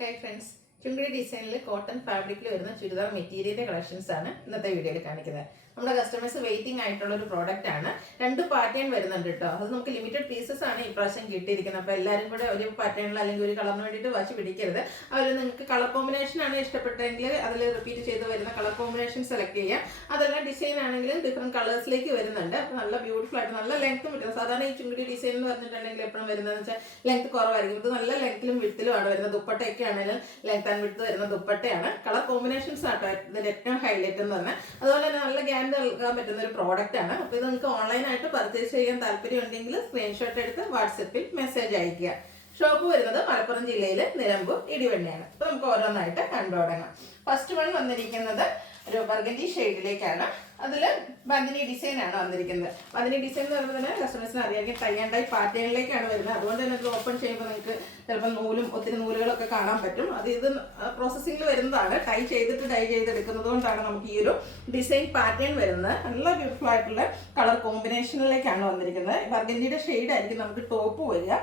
Hi friends, chungidi ഡിസൈനിൽ cotton ഫാബ്രിക്കിൽ വരുന്ന ചുരിദാർ മെറ്റീരിയലിന്റെ കളക്ഷൻസ് ആണ് ഇന്നത്തെ വീഡിയോയിൽ കാണിക്കുന്നത്. നമ്മുടെ കസ്റ്റമേഴ്സ് വെയിറ്റിംഗ് ആയിട്ടുള്ള ഒരു പ്രോഡക്റ്റ് ആണ്. 2 പാറ്റേൺ വരുന്നുണ്ട് കേട്ടോ. അത് നമുക്ക് ലിമിറ്റഡ് പീസസ് ആണ് ഇപ്രാവശ്യം കിട്ടിയിരിക്കുന്നത്. അപ്പോൾ എല്ലാവരും കൂടെ ഒരു പാറ്റേണിൽ അല്ലെങ്കിൽ ഒരു കളറിന് വേണ്ടിയിട്ട് വാശി പിടിക്കരുത്. അവർ നിങ്ങൾക്ക് കളർ കോമ്പിനേഷൻ ആണ് ഇഷ്ടപ്പെട്ടെങ്കിൽ അതിൽ റിപ്പീറ്റ് ചെയ്ത് വരുന്ന കളർ കോമ്പിനേഷൻ സെലക്ട് ചെയ്യാം. അതെല്ലാം ഡിസൈൻ ആണെങ്കിലും ഡിഫറെന്റ് കളേഴ്സിലേക്ക് വരുന്നുണ്ട്. അപ്പോൾ നല്ല ബ്യൂട്ടിഫുൾ ആയിട്ട് നല്ല ലെങ്ത്തും കിട്ടും. സാധാരണ ഈ ചുങ്കിടി ഡിസൈൻ എന്ന് പറഞ്ഞിട്ടുണ്ടെങ്കിൽ എപ്പോഴും വരുന്നതെന്ന് വെച്ചാൽ ലെങ്ത് കുറവായിരിക്കും. ഇത് നല്ല ലെങ്ത്തിലും വിഡ്ത്തിലും ആണ് വരുന്നത്. ദുപ്പട്ടയൊക്കെ ആണെങ്കിലും ലെങ്ത് ആൻഡ് വിഡ്ത്ത് വരുന്ന ദുപ്പട്ടയാണ്. കളർ കോമ്പിനേഷൻസ് ആട്ടോ ഇതിന്റെ ഏറ്റവും ഹൈലൈറ്റ് എന്ന് പറഞ്ഞാൽ. അതുപോലെ തന്നെ നല്ല ഗ്യാരണ്ടി നൽകാൻ പറ്റുന്ന ഒരു പ്രോഡക്റ്റ് ആണ്. അപ്പോൾ ഇത് നിങ്ങൾക്ക് ഓൺലൈനായിട്ട് പർച്ചേസ് ചെയ്യാൻ താല്പര്യം ഉണ്ടെങ്കിൽ സ്ക്രീൻഷോട്ട് എടുത്ത് വാട്സപ്പിൽ മെസ്സേജ് അയക്കുക. ഷോപ്പ് വരുന്നത് മലപ്പുറം ജില്ലയിലെ നിലമ്പൂർ ഇടിവണ്ണിയാണ്. അപ്പോൾ നമുക്ക് ഓരോന്നായിട്ട് കണ്ടു തുടങ്ങാം. ഫസ്റ്റ് വൺ വന്നിരിക്കുന്നത് ഒരു ബർഗൻഡി ഷെയ്ഡിലേക്കാണ്. അതിൽ ബന്ദിനി ഡിസൈൻ ആണ് വന്നിരിക്കുന്നത്. ബന്ദിനി ഡിസൈൻ എന്ന് പറയുമ്പോൾ തന്നെ കസ്റ്റമേഴ്സിന് അറിയാമെങ്കിൽ ടൈ ആൻഡ് ഡൈ പാറ്റേണിലേക്കാണ് വരുന്നത്. അതുകൊണ്ട് തന്നെ ഇത് ഓപ്പൺ ചെയ്യുമ്പോൾ നിങ്ങൾക്ക് ചിലപ്പോൾ ഒത്തിരി നൂലുകളൊക്കെ കാണാൻ പറ്റും. ഇത് പ്രോസസ്സിംഗിൽ വരുന്നതാണ്. ടൈ ചെയ്തിട്ട് ഡൈ ചെയ്തെടുക്കുന്നത് കൊണ്ടാണ് നമുക്ക് ഈ ഒരു ഡിസൈൻ പാറ്റേൺ വരുന്നത്. നല്ല ബ്യൂട്ടിഫുൾ ആയിട്ടുള്ള കളർ കോമ്പിനേഷനിലേക്കാണ് വന്നിരിക്കുന്നത്. ബർഗൻഡിയുടെ ഷെയ്ഡ് ആയിരിക്കും നമുക്ക് ടോപ്പ് വരിക.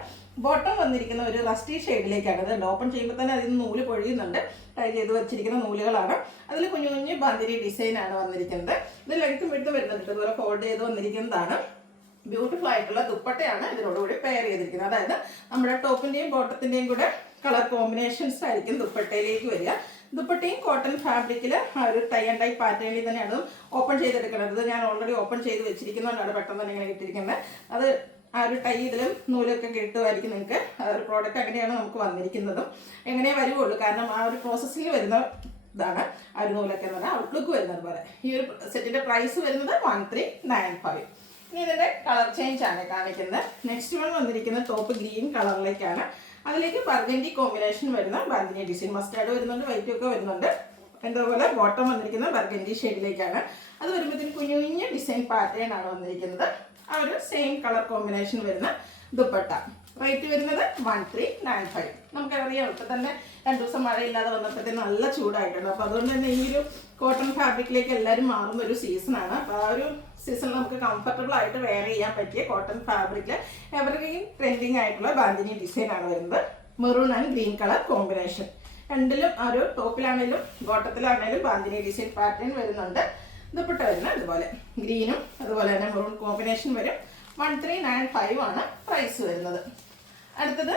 ബോട്ടം വന്നിരിക്കുന്ന ഒരു റസ്റ്റി ഷെയ്ഡിലേക്കാണ്. ഇത് ഓപ്പൺ ചെയ്യുമ്പോൾ തന്നെ അതിൽ നിന്ന് നൂല് പൊഴിയുന്നുണ്ട്. ടൈ ചെയ്ത് വെച്ചിരിക്കുന്ന നൂലുകളാണ്. അതിൽ കുഞ്ഞു കുഞ്ഞു ബന്ദിനി ഡിസൈൻ ആണ് വന്നിരിക്കുന്നത്. ഇത് ലെങ്ത്തും വിഡ്ത്തും വരുന്നുണ്ട്. ഇതുപോലെ ഫോൾഡ് ചെയ്ത് വന്നിരിക്കുന്നതാണ്. ബ്യൂട്ടിഫുൾ ആയിട്ടുള്ള ദുപ്പട്ടയാണ് ഇതിനോടുകൂടി പെയർ ചെയ്തിരിക്കുന്നത്. അതായത് നമ്മുടെ ടോപ്പിന്റെയും ബോട്ടത്തിന്റെയും കൂടെ കളർ കോമ്പിനേഷൻസ് ആയിരിക്കും ദുപ്പട്ടയിലേക്ക് വരിക. ദുപ്പട്ടയും കോട്ടൺ ഫാബ്രിക്കിൽ ആ ഒരു ടൈ ആൻഡ് ഡൈ പാറ്റേണിൽ തന്നെയാണ് ഓപ്പൺ ചെയ്തെടുക്കുന്നത്. ഇത് ഞാൻ ഓൾറെഡി ഓപ്പൺ ചെയ്ത് വെച്ചിരിക്കുന്നതുകൊണ്ടാണ് പെട്ടെന്ന് തന്നെ ഇങ്ങനെ കിട്ടിയിരിക്കുന്നത്. അത് ആ ഒരു ടൈ ഇതിലും നൂലൊക്കെ കിട്ടുമായിരിക്കും നിങ്ങൾക്ക്. ഒരു പ്രോഡക്റ്റ് അങ്ങനെയാണ് നമുക്ക് വന്നിരിക്കുന്നതും. എങ്ങനെ വരുവുള്ളൂ, കാരണം ആ ഒരു പ്രോസസ്സിൽ വരുന്ന ഇതാണ് ആ ഒരു നൂലൊക്കെ എന്ന് പറഞ്ഞാൽ ഔട്ട്ലുക്ക് വരുന്നത് പോലെ. ഈ ഒരു സെറ്റിന്റെ പ്രൈസ് വരുന്നത് 1395. ഇനി ഇതിന്റെ കളർ ചേഞ്ച് ആണ് കാണിക്കുന്നത്. നെക്സ്റ്റ് വൺ വന്നിരിക്കുന്നത് ടോപ്പ് ഗ്രീൻ കളറിലേക്കാണ്. അതിലേക്ക് ബർഗൻഡി കോമ്പിനേഷൻ വരുന്ന ബർഗൻഡി ഡിസൈൻ മസ്റ്റാർഡ് വരുന്നുണ്ട്, വൈറ്റും ഒക്കെ വരുന്നുണ്ട്. അതുപോലെ ബോട്ടം വന്നിരിക്കുന്നത് ബർഗൻഡി ഷെയ്ഡിലേക്കാണ്. അത് വരുമ്പോഴത്തേന് കുഞ്ഞു കുഞ്ഞു ഡിസൈൻ പാറ്റേൺ ആണ് വന്നിരിക്കുന്നത്. ആ ഒരു സെയിം കളർ കോമ്പിനേഷൻ വരുന്ന ദുപ്പട്ട. റേറ്റ് വരുന്നത് 1395. നമുക്കറിയാം ഇപ്പം തന്നെ 2 ദിവസം മഴയില്ലാതെ വന്നപ്പോഴത്തേന് നല്ല ചൂടായിട്ടുണ്ട്. അപ്പോൾ അതുകൊണ്ട് തന്നെ ഈ ഒരു കോട്ടൺ ഫാബ്രിക്കിലേക്ക് എല്ലാവരും മാറുന്ന ഒരു സീസണാണ്. അപ്പോൾ ആ ഒരു സീസണിൽ നമുക്ക് കംഫർട്ടബിൾ ആയിട്ട് വെയർ ചെയ്യാൻ പറ്റിയ കോട്ടൺ ഫാബ്രിക്കിൽ എവർഗ്രീൻ ട്രെൻഡിങ് ആയിട്ടുള്ള ബാന്തിനി ഡിസൈൻ ആണ് വരുന്നത്. Maroon and green colour combination. രണ്ടിലും ആ ഒരു ടോപ്പിലാണെങ്കിലും ബോട്ടത്തിലാണെങ്കിലും ബാന്തിനി ഡിസൈൻ പാറ്റേൺ വരുന്നുണ്ട്. ദുപ്പട്ട വരുന്നത് അതുപോലെ ഗ്രീനും അതുപോലെ തന്നെ മെറൂൺ കോമ്പിനേഷൻ വരും. 1395 ആണ് പ്രൈസ് വരുന്നത്. അടുത്തത്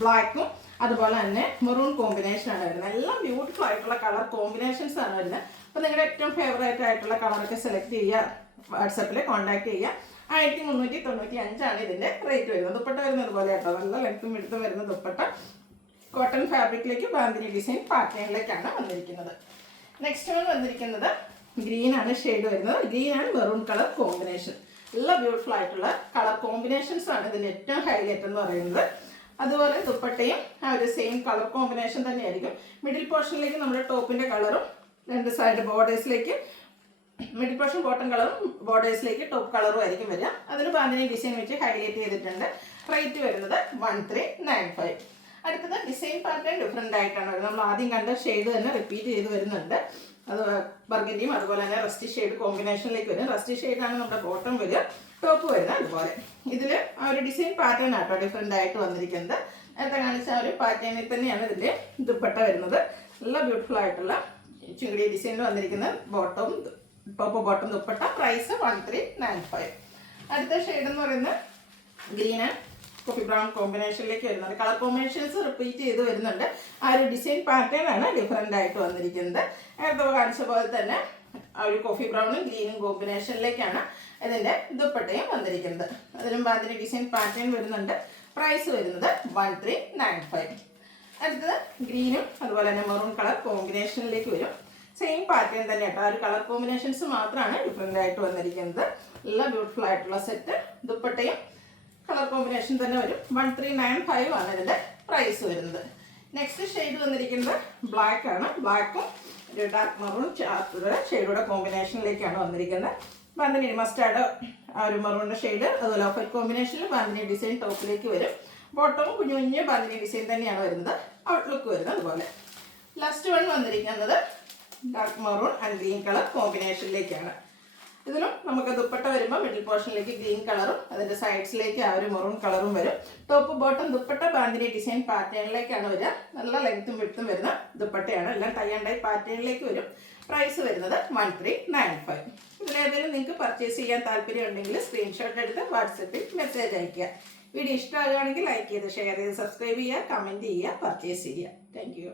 ബ്ലാക്കും അതുപോലെ തന്നെ മെറൂൺ കോമ്പിനേഷൻ ആണ് വരുന്നത്. എല്ലാം ബ്യൂട്ടിഫുൾ ആയിട്ടുള്ള കളർ കോമ്പിനേഷൻസ് ആണ് വരുന്നത്. അപ്പോൾ നിങ്ങളുടെ ഏറ്റവും ഫേവറേറ്റ് ആയിട്ടുള്ള കളറൊക്കെ സെലക്ട് ചെയ്യുക, വാട്സപ്പിൽ കോൺടാക്ട് ചെയ്യുക. 1395 ആണ് ഇതിന്റെ റേറ്റ് വരുന്നത്. ദുപ്പട്ട വരുന്നത് പോലെ കേട്ടോ, നല്ല ലെങ്ത്തും വിഡ്ത്തും വരുന്ന ദുപ്പട്ട. കോട്ടൺ ഫാബ്രിക്കിലേക്ക് ബാന്തിനി ഡിസൈൻ പാറ്റേണിലേക്കാണ് വന്നിരിക്കുന്നത്. നെക്സ്റ്റ് വൺ വന്നിരിക്കുന്നത് ഗ്രീൻ ആണ് ഷെയ്ഡ് വരുന്നത്. Green and maroon colour combination. നല്ല ബ്യൂട്ടിഫുൾ ആയിട്ടുള്ള കളർ കോമ്പിനേഷൻസ് ആണ് ഇതിന്റെ ഏറ്റവും ഹൈലൈറ്റ് എന്ന് പറയുന്നത്. അതുപോലെ ദുപ്പട്ടയും ആ ഒരു സെയിം കളർ കോമ്പിനേഷൻ തന്നെയായിരിക്കും. മിഡിൽ പോർഷനിലേക്ക് നമ്മുടെ ടോപ്പിന്റെ കളറും രണ്ട് സൈഡ് ബോർഡേഴ്സിലേക്ക് മിഡിൽ പോർഷൻ ബോട്ടം കളറും ബോർഡേഴ്സിലേക്ക് ടോപ്പ് കളറും ആയിരിക്കും വരിക. അതിൽ ബാന്തിനി ഡിസൈൻ വെച്ച് ഹൈലൈറ്റ് ചെയ്തിട്ടുണ്ട്. റേറ്റ് വരുന്നത് 1395. അടുത്തത് ഡിസൈൻ പാറ്റേൺ ഡിഫറെൻ്റ് ആയിട്ടാണ് വരുന്നത്. നമ്മൾ ആദ്യം കണ്ട ഷെയ്ഡ് തന്നെ റിപ്പീറ്റ് ചെയ്ത് വരുന്നുണ്ട്. അത് ബർഗൻഡിയും അതുപോലെ തന്നെ റസ്റ്റി ഷെയ്ഡ് കോമ്പിനേഷനിലേക്ക് വരും. റസ്റ്റി ഷെയ്ഡാണ് നമ്മുടെ ബോട്ടം വരിക, ടോപ്പ് വരുന്നത് അതുപോലെ. ഇതിൽ ആ ഒരു ഡിസൈൻ പാറ്റേൺ ആട്ടോ ഡിഫറെൻ്റ് ആയിട്ട് വന്നിരിക്കുന്നത്. നേരത്തെ കാണിച്ച ആ ഒരു പാറ്റേണിൽ തന്നെയാണ് ഇതിൻ്റെ ദുപ്പട്ട വരുന്നത്. നല്ല ബ്യൂട്ടിഫുൾ ആയിട്ടുള്ള ചുങ്കിടി ഡിസൈനിൽ വന്നിരിക്കുന്ന ടോപ്പ് ബോട്ടം ദുപ്പട്ട. പ്രൈസ് 1395. അടുത്ത ഷെയ്ഡ് എന്ന് പറയുന്നത് ഗ്രീൻ ആൻഡ് കോഫി ബ്രൗൺ കോമ്പിനേഷനിലേക്ക് വരുന്നുണ്ട്. കളർ കോമ്പിനേഷൻസ് റിപ്പീറ്റ് ചെയ്ത് വരുന്നുണ്ട്. ആ ഒരു ഡിസൈൻ പാറ്റേൺ ആണ് ഡിഫറെൻ്റ് ആയിട്ട് വന്നിരിക്കുന്നത്. നേരത്തെ കാണിച്ച പോലെ തന്നെ ആ ഒരു കോഫി ബ്രൗണും ഗ്രീനും കോമ്പിനേഷനിലേക്കാണ് ഇതിൻ്റെ ദുപ്പട്ടയും വന്നിരിക്കുന്നത്. അതിലും ബാന്തിനി ഡിസൈൻ പാറ്റേൺ വരുന്നുണ്ട്. പ്രൈസ് വരുന്നത് 1395. അടുത്തത് ഗ്രീനും അതുപോലെ തന്നെ മെറൂൺ കളർ കോമ്പിനേഷനിലേക്ക് വരും. സെയിം പാറ്റേൺ തന്നെ കേട്ടോ. ആ ഒരു കളർ കോമ്പിനേഷൻസ് മാത്രമാണ് ഡിഫറെൻ്റ് ആയിട്ട് വന്നിരിക്കുന്നത്. നല്ല ബ്യൂട്ടിഫുൾ ആയിട്ടുള്ള സെറ്റ്. ദുപ്പട്ടയും കളർ കോമ്പിനേഷൻ തന്നെ വരും. 1395 ആണ് ഇതിൻ്റെ പ്രൈസ് വരുന്നത്. നെക്സ്റ്റ് ഷെയ്ഡ് വന്നിരിക്കുന്നത് ബ്ലാക്ക് ആണ്. ബ്ലാക്കും ഒരു ഡാർക്ക് മെറൂൺ ഷെയ്ഡുടെ കോമ്പിനേഷനിലേക്കാണ് വന്നിരിക്കുന്നത്. ബാന്തിനി മസ്റ്റാർഡ് ആ ഒരു മെറൂണിൻ്റെ ഷെയ്ഡ് അതുപോലെ ഓഫ് വൈറ്റ് കോമ്പിനേഷനിൽ ബാന്തിനി ഡിസൈൻ ടോപ്പിലേക്ക് വരും. ബോട്ടവും കുഞ്ഞു കുഞ്ഞു ബാന്തിനി ഡിസൈൻ തന്നെയാണ് വരുന്നത്. ഔട്ട്ലുക്ക് വരുന്നത് അതുപോലെ. ലാസ്റ്റ് വൺ വന്നിരിക്കുന്നത് dark maroon and green colour കോമ്പിനേഷനിലേക്കാണ്. ഇതിലും നമുക്ക് ദുപ്പട്ട വരുമ്പോൾ മിഡിൽ പോർഷനിലേക്ക് ഗ്രീൻ കളറും അതിൻ്റെ സൈഡ്സിലേക്ക് ആ ഒരു മെറൂൺ കളറും വരും. Top bottom dupatta bandhani design പാറ്റേണിലേക്കാണ് വരിക. നല്ല ലെങ്ത്തും വിഡ്ത്തും വരുന്ന ദുപ്പട്ടയാണ്. എല്ലാം ടൈ ആൻഡ് ഡൈ പാറ്റേണിലേക്ക് വരും. പ്രൈസ് വരുന്നത് 1395. ഇതിലേതെങ്കിലും നിങ്ങൾക്ക് പർച്ചേസ് ചെയ്യാൻ താല്പര്യം ഉണ്ടെങ്കിൽ സ്ക്രീൻഷോട്ട് എടുത്ത് വാട്സപ്പിൽ മെസ്സേജ് അയയ്ക്കുക. വീഡിയോ ഇഷ്ടമാകുകയാണെങ്കിൽ ലൈക്ക് ചെയ്ത് ഷെയർ ചെയ്ത് സബ്സ്ക്രൈബ് ചെയ്യുക, കമൻറ്റ് ചെയ്യുക, പർച്ചേസ് ചെയ്യുക. Thank you.